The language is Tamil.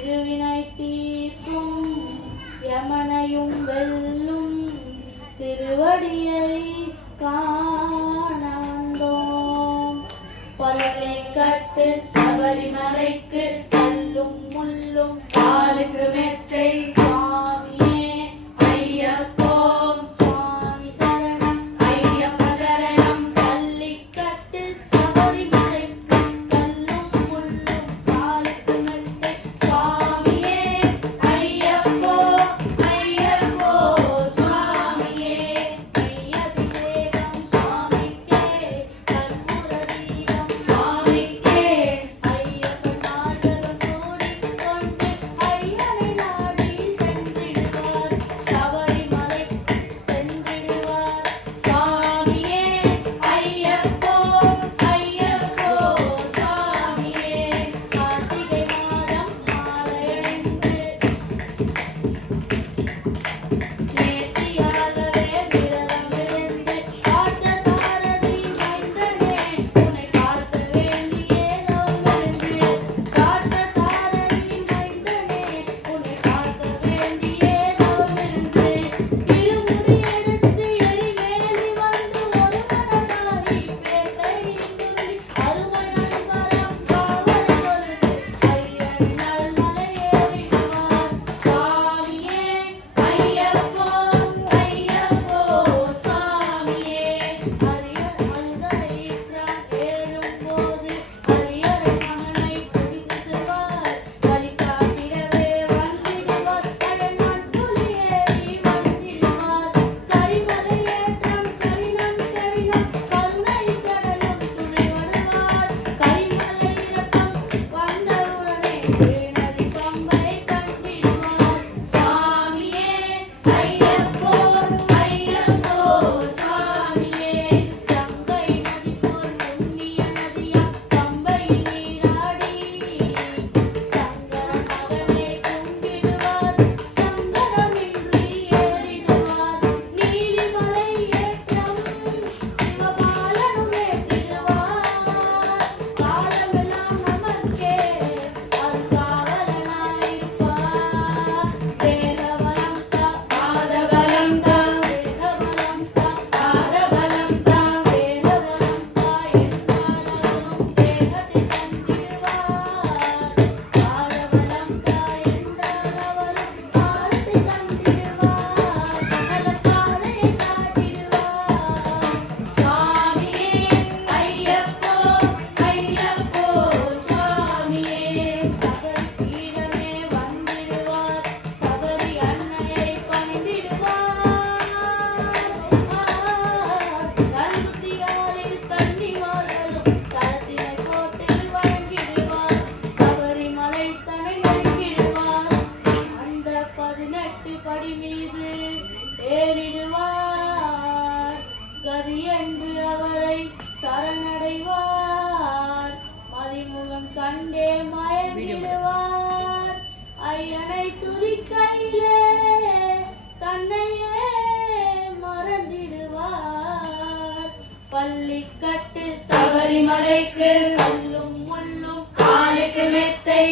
இருவினை தீர்க்கும் யமனையும் வெல்லும் திருவடியை காண வந்தோம். பல்லை கட்டு சபரிமலைக்கு கல்லும் முள்ளும் காலுக்கு மெத்தை சுவாமியே ஐயப்போ சுவாமி சரணம் ஐயப்ப சரணம். பள்ளி கட்டு சபரிமலைக்கு கல்லும் முள்ளும் காலுக்கு மெத்தை சுவாமியே ஐயப்போ ஐயப்போ சுவாமியே. அபிஷேகம் சுவாமிக்கே கற்பூர தீபம் சுவாமிக்கே. ஐயப்பன் நாள்களும் கூடிக்கொண்டு ஐயனை நாடி சென்றிடுவார் சபரிமலைக்கு சென்றிடுவார் சுவாமியே ஐயப்போ ஐயப்போ சுவாமியே. கார்த்திகை மாதம் மாலையணிந்து நேர்த்தியாகவே விரதமிருந்து பார்த்த சாரதி மைந்தனே உன்னை பார்க்க வேண்டியே தவமிருந்து. பார்த்த சாரதி மைந்தனே உன்னை பார்க்க வேண்டியே தவமிருந்து. இருமுடி எடுத்து எரிமேலி வந்து ஒரு மனதாகி பேட்டை துள்ளி அருமை நண்பரம் காவல் பொருது ஐயன் நல்மலை ஏறிடுவார் சுவாமியே ஐயப்போ ஐயப்போ சுவாமியே. அழுத ஈற்றான் ஏறும்போது ஹரியரை மகனை துதித்து செல்வார். வழிகாட்டிடவே வந்திடுவார் அயனான் புலி ஏறி வந்திடுவார். கரிமலை ஏற்றம் கரினம் கவினம் கருணை கடலும் துணை வருவார். கரிமலை இறக்கம் வந்தவுடனே நதி பம்பை கண்டிடுவார் சுவாமியே ஐயப்போ ஐயப்போ சுவாமியே. கங்கை நதி போல் புண்ணிய நதியாம் பம்பை நீராடி சங்கரன் மகனை கும்பிடுவார். சங்கடமின்றி ஏறிடுவார் நீலிமலை ஏற்றம் சிவபாலனும் ஏற்றிடுவார். காலமெல்லாம் நமக்கே அருகாவலனாயிருப்பார். தேகபலம் தா பாதபலம் தா தேகபலம் தா பாதபலம் தா தேகபலம் தா என்றாலும் தேகத்தை தந்திடுவார். பாதபலம் தா என்றாலும் பாதத்தை தந்திடுவார். நல்ல பாதையை காட்டிடுவார் சுவாமியே ஐயப்போ ஐயப்போ சுவாமியே. சபரி பீடமே வந்திடுவார் சபரி அன்னையை பணிந்திடுவார். சண்முத்தியாரில் கன்னிமார்களும் சரத்தினை போட்டு வணங்கிடுவார். சபரிமலை தனை நெருங்கிடுவார். அந்த 18 படி மீது ஏறிடுவார். கதி என்று அவரை சரணடைவார். மதிமுகம் கண்டே மயங்கிடுவார். ஐயனை துதிக்கையிலே தன்னையே மறந்திடுவார். பள்ளி கட்டு சபரிமலைக்கு கல்லும் முள்ளும் காலுக்கு மெத்தை